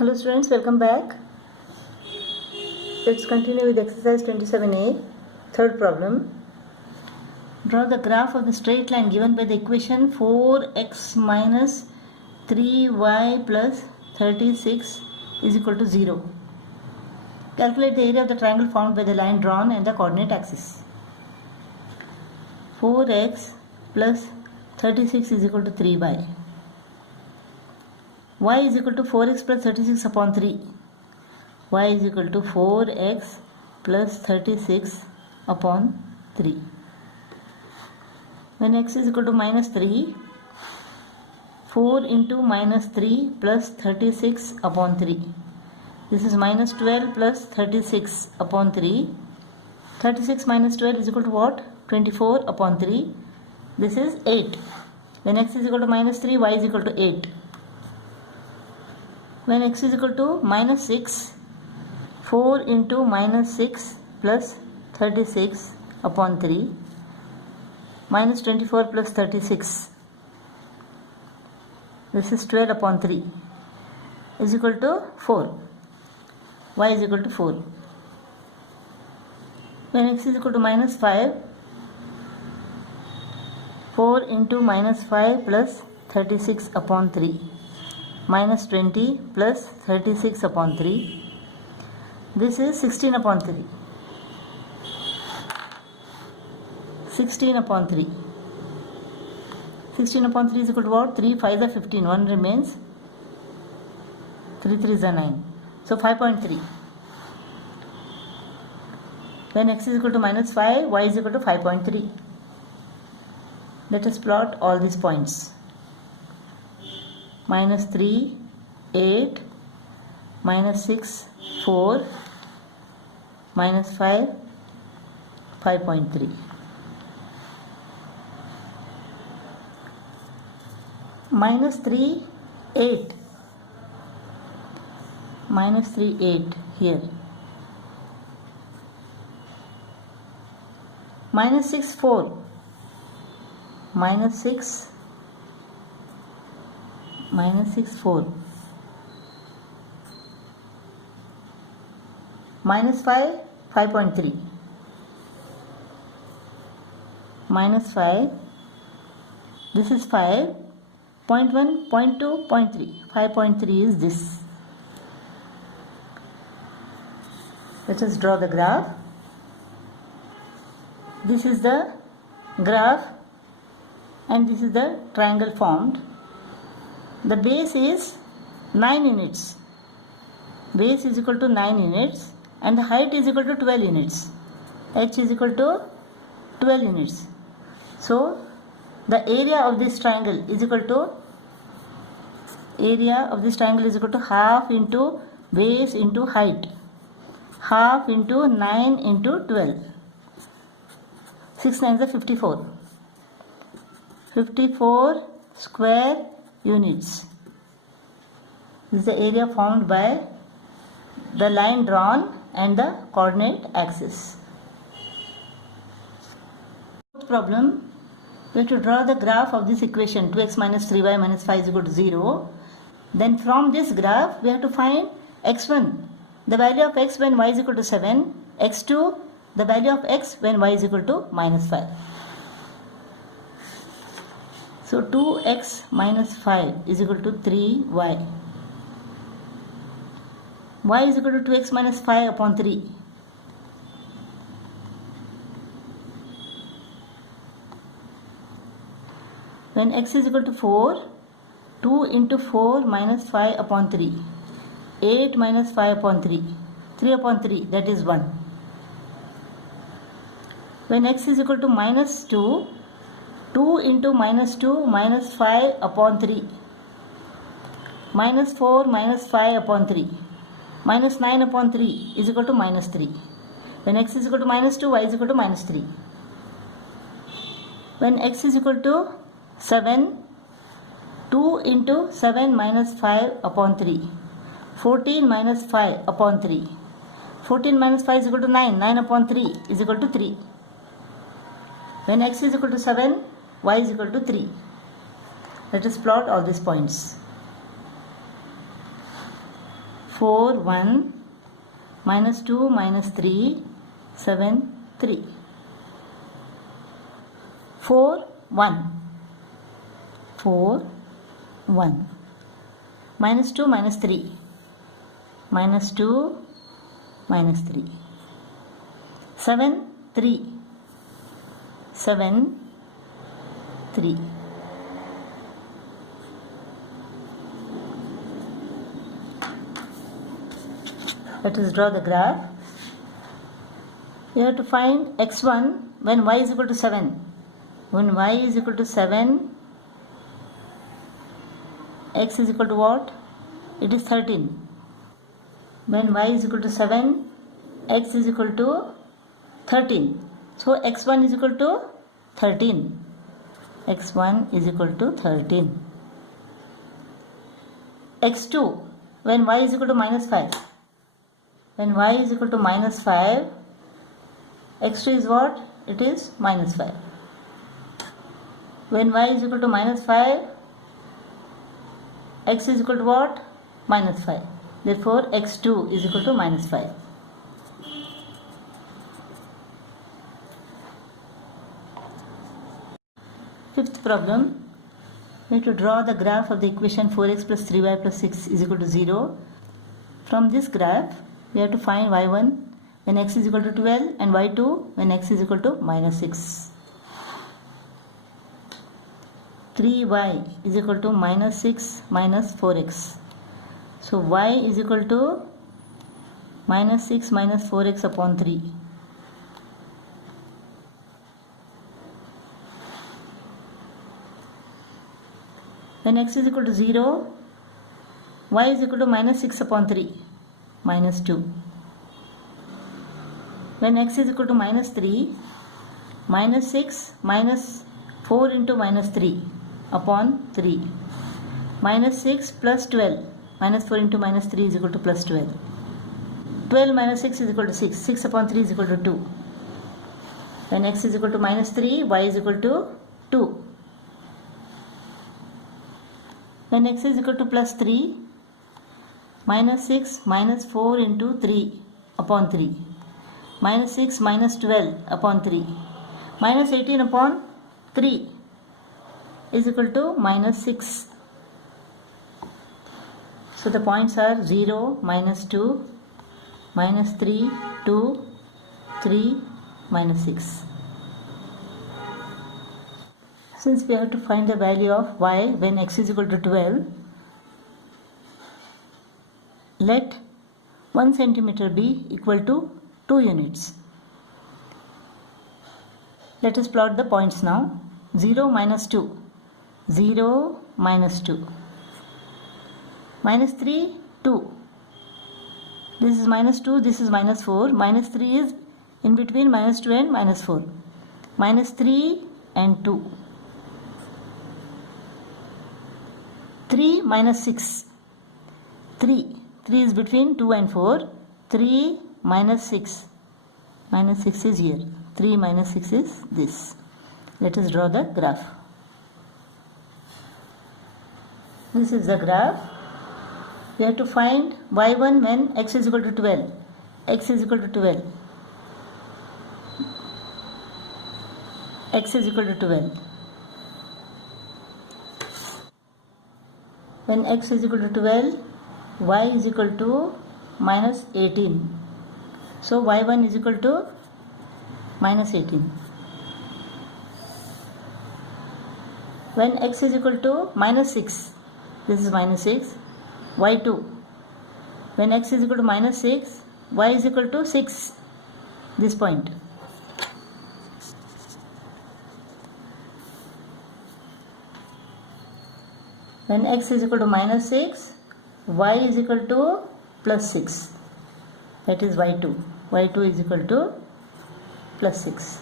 Hello students, welcome back. Let's continue with exercise 27a. Third problem. Draw the graph of the straight line given by the equation 4x minus 3y plus 36 is equal to 0. Calculate the area of the triangle formed by the line drawn and the coordinate axis. 4x plus 36 is equal to 3y. Y is equal to 4x plus 36 upon 3. Y is equal to 4x plus 36 upon 3. When x is equal to minus 3, 4 into minus 3 plus 36 upon 3. This is minus 12 plus 36 upon 3. 36 minus 12 is equal to what? 24 upon 3. This is 8. When x is equal to minus 3, y is equal to 8. When x is equal to minus 6, 4 into minus 6 plus 36 upon 3, minus 24 plus 36, this is 12 upon 3, is equal to 4. Y is equal to 4. When x is equal to minus 5, 4 into minus 5 plus 36 upon 3. Minus 20 plus 36 upon 3. This is 16 upon 3. 16 upon 3. 16 upon 3 is equal to what? 3 5 is 15. 1 remains. 3 3 is 9. So 5.3. When x is equal to minus 5, y is equal to 5.3. Let us plot all these points. Minus 3, 8, minus 6, 4, minus 5, 5.3. Minus 3, 8. Minus 3, 8 here. Minus 6, 4. Minus 6, 4. Minus 5, 5.3. Minus 5. This is 5. 0.1, 0.2, 0.3. 5.3 is this. Let us draw the graph. This is the graph and this is the triangle formed. The base is 9 units. Base is equal to 9 units and the height is equal to 12 units. H is equal to 12 units. So the area of this triangle is equal to half into base into height. Half into 9 into 12. 6 9s are 54. 54 square units. This is the area formed by the line drawn and the coordinate axis. Fourth problem, we have to draw the graph of this equation 2x minus 3y minus 5 is equal to 0. Then from this graph we have to find x1, the value of x when y is equal to 7, x2, the value of x when y is equal to minus 5. So 2x minus 5 is equal to 3y. Y is equal to 2x minus 5 upon 3. When x is equal to 4, 2 into 4 minus 5 upon 3. 8 minus 5 upon 3. 3 upon 3, that is 1. When x is equal to minus 2, 2 into minus 2 minus 5 upon 3. Minus 4 minus 5 upon 3. Minus 9 upon 3 is equal to minus 3. When x is equal to minus 2, y is equal to minus 3. When x is equal to 7, 2 into 7 minus 5 upon 3. 14 minus 5 upon 3. 14 minus 5 is equal to 9. 9 upon 3 is equal to 3. When x is equal to 7, y is equal to 3. Let us plot all these points. 4 1 minus 2 minus 3 7 3 4 1 4 1 minus 2 minus 3 minus 2 minus 3 7 3 7 3 Let us draw the graph. You have to find x1 when y is equal to 7. When y is equal to 7, x is equal to what? It is 13. When y is equal to 7, x is equal to 13. So x1 is equal to 13. x1 is equal to 13. x2 when y is equal to minus 5. When y is equal to minus 5, x2 is what? It is minus 5. When y is equal to minus 5, x is equal to what? Minus 5. Therefore, x2 is equal to minus 5. Fifth problem, we have to draw the graph of the equation 4x plus 3y plus 6 is equal to 0. From this graph, we have to find y1 when x is equal to 12 and y2 when x is equal to minus 6. 3y is equal to minus 6 minus 4x. So y is equal to minus 6 minus 4x upon 3. When x is equal to 0, y is equal to minus 6 upon 3, minus 2. When x is equal to minus 3, minus 6 minus 4 into minus 3 upon 3. Minus 6 plus 12, minus 4 into minus 3 is equal to plus 12. 12 minus 6 is equal to 6, 6 upon 3 is equal to 2. When x is equal to minus 3, y is equal to 2. When x is equal to plus 3, minus 6 minus 4 into 3 upon 3. Minus 6 minus 12 upon 3. Minus 18 upon 3 is equal to minus 6. So the points are 0, minus 2, minus 3, 2, 3, minus 6. Since we have to find the value of y when x is equal to 12, let 1 centimeter be equal to 2 units. Let us plot the points now. 0 minus 2, 0 minus 2, minus 3, 2. This is minus 2, this is minus 4. Minus 3 is in between minus 2 and minus 4. Minus 3 and 2. 3 minus 6. 3. 3 is between 2 and 4. 3 minus 6. Minus 6 is here. 3 minus 6 is this. Let us draw the graph. This is the graph. We have to find y1 when x is equal to 12. X is equal to 12. X is equal to 12. When x is equal to 12, y is equal to minus 18. So y1 is equal to minus 18. When x is equal to minus 6, this is minus 6, y2. When x is equal to minus 6, y is equal to 6, this point. When x is equal to minus 6, y is equal to plus 6. That is y2. y2 is equal to plus 6.